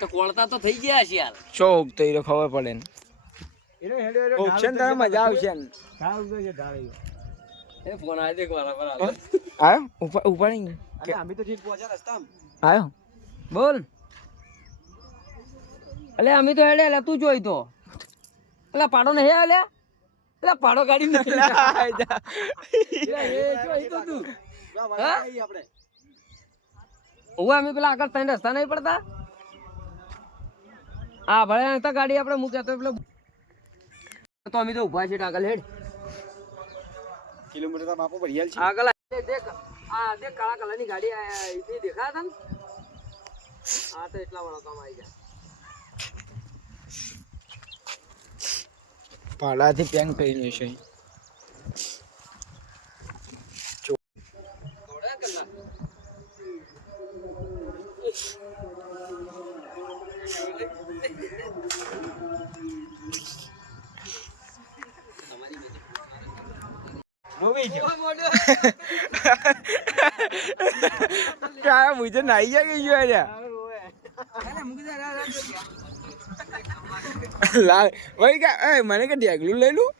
તો કોળતા તો થઈ ગયા છે યાર. ચોક તો એ ખબર પડે ને. એને હેડે હેડે ઓપ્શન તો મજા આવશે ને. ઢાળ ઉતરે છે ઢાળ એ. ફોન આવી દે કોરા પર આયો ઉપર ઉપર નહીં. અને અમે તો ઠીક પહોંચ્યા રસ્તામાં. આયો બોલ. અલે અમે તો હેડે એટલે તું જોઈ તો. અલે પાડો ને હે અલે. અલે પાડો ગાડી ને એટલે એ જોઈ તો? આપણે. ઓવે અમે પેલા આગળ ત્રણ રસ્તા નહીં પડતા? હા ભલે ગાડી આપણે મૂક્યા તો પેલો તો અમે તો ઊભા છે આગળ હેડ. કિલોમીટર તો બાપુ ભરિયાલ છે. આગળ આ દેખ આ દેખ કાળા કલરની ગાડી આ એ દેખાય તને હા તો એટલા વાળો કામ આવી જાય ભાડાથી પેન કરીને છે. ક્યાં મુજે નાઈ ગયા ગઈ ગયો યાર લાલ ભાઈ કે એ મને કે ઢેગલું લઈ લઉં